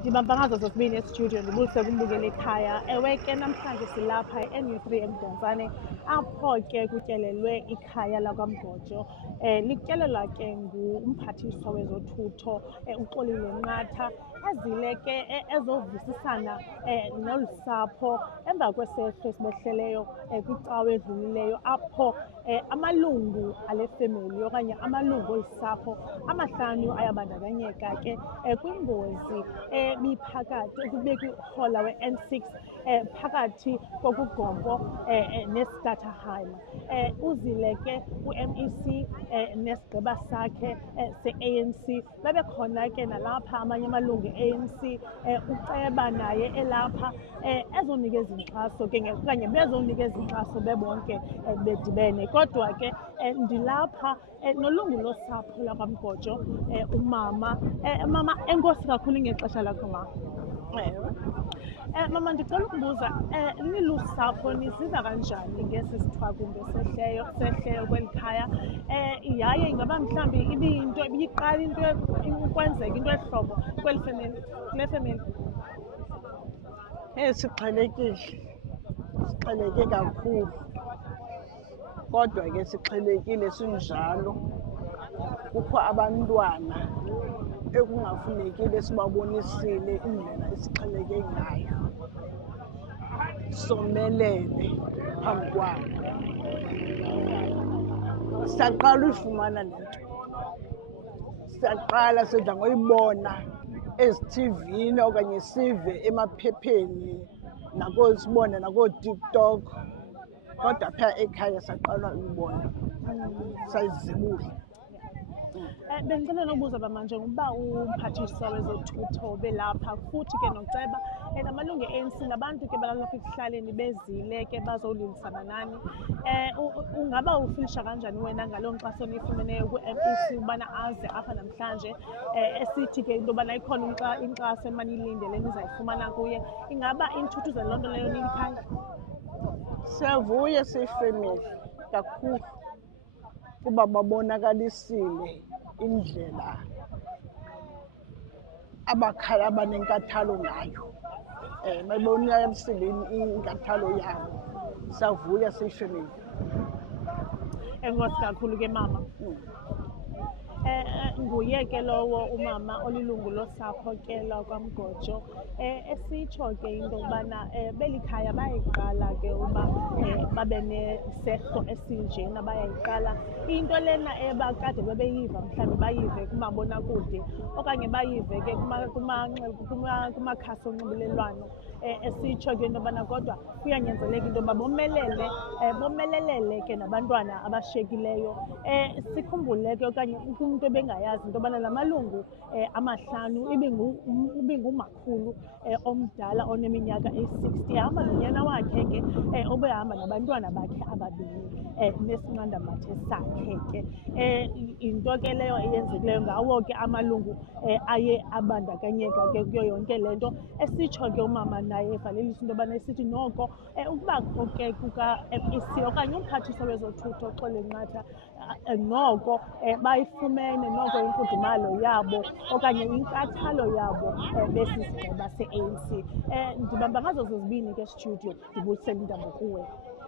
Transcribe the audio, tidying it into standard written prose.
Ndibamba ngazo zozibini estudio ndibulise kumbukela ekhaya. Ewe ke namhlanje silapha e-NU3 eMdantsane apho ke kutyelelwe ikhaya lakwaMgojo. Lityelelwa ke ngumphathiswa wezothutho uXolile Nqatha, ezile ke ezovisisana nolu sapho emva kwesehlo esibehleleyo kwicawa edlulileyo apho amalungu ale femeli okanye amalungu olu sapho amahlanu ayabandakanyeka ke kwingozi ebiphakathi ekubekwi hola we-N6 phakathi kokugompo neStutterheim. Uzile ke u-MEC nesigqeba sakhe se-ANC babekhona ke nalapha amanye amalungu e-ANC, uceba naye elapha ezonikeza inkxaso ke okanye bezonikeza inkxaso bebonke bedibene. Kodwa ke ndilapha nolungu losapho lakwaMgojo, umama. Mama, enkosi kakhulu ngexesha lakho ma. Mama, ndicela ukubuza, nilusapho niziva kanjani ngesi sithwakumbe sehleyo kweli khaya? Yaye ingaba mhlawumbi ibiyinto ibiyiqala into ukwenzeka into ehlobo kule femeli? Sixheleke kakhulu, kodwa ke sixhelekile sinjalo. Kukho abantwana ekungafunekile sibabonisile indlela esixheleke ngayo, somelele phambi kwabo. Siyaqala uyifumana le nto, siyaqala sidla ngoyibona ezithivini okanye sive emaphepheni, sibone nakooTikTok, kodwa phaya ekhaya saqala uyibona, sayizibula. Bendicela nobuza mama, njengokuba umphathiswa wezothutho belapha futhi ke noceba namalungu e-ANC nabantu ke balapha ekuhlaleni bezile ke bazolungisana nani, ungaba ufilisha kanjani wena ngaloo nkxaso niyifumeneyo ku-MEC ubana aze apha namhlanje, esithi ke into yobana ikhona inkxaso emaniyilindele nizayifumana kuye? Ingaba inithuthuzela loo nto leyo nilikhaya? Siyavuya siyifemeli kakhulu kuba babonakalisile indlela abakhala abanenkathalo ngayo. Babonakalisile inkathalo yabo. Siyavuya siyifemeli. Enkosi kakhulu ke mama. Nguye ke lowo umama olilungu losapho ke lakwaMgojo esitsho ke into yokubana beli khaya bayayiqala ke uba babe nesehlo esinjena, bayayiqala. Into lena ebakade bebeyiva mhlawumbi bayive kumabonakude okanye bayive ke kumakhasi onxibelelwano, esitsho ke into yobana kodwa kuyanyanzeleka into yoba bomelelele ke nabantwana abashiyekileyo. Sikhumbule ke okanye umntu ebengayazi into yobana la malungu amahlanu ibingumakhulu omdala oneminyaka eyi-60, ehamba nonyana wakhe ke obehamba nabantwana bakhe ababini nesinqandamathe sakhe ke. Yinto ke leyo eyenzekileyo, ngawo ke amalungu aye abandakanyeka ke kuyo yonke le nto. Esitsho ke umama naye evalelisa into yobana esithi noko ukubakho ke kuka-MEC okanye umphathiswa wezothutho uXolile Nqatha noko bayifumene noko imfudumalo yabo okanye inkathalo yabo besi sigqeba se-ANC. Ndibamba ngazo zozibini ke studio, ndibulisele intambo kuwe.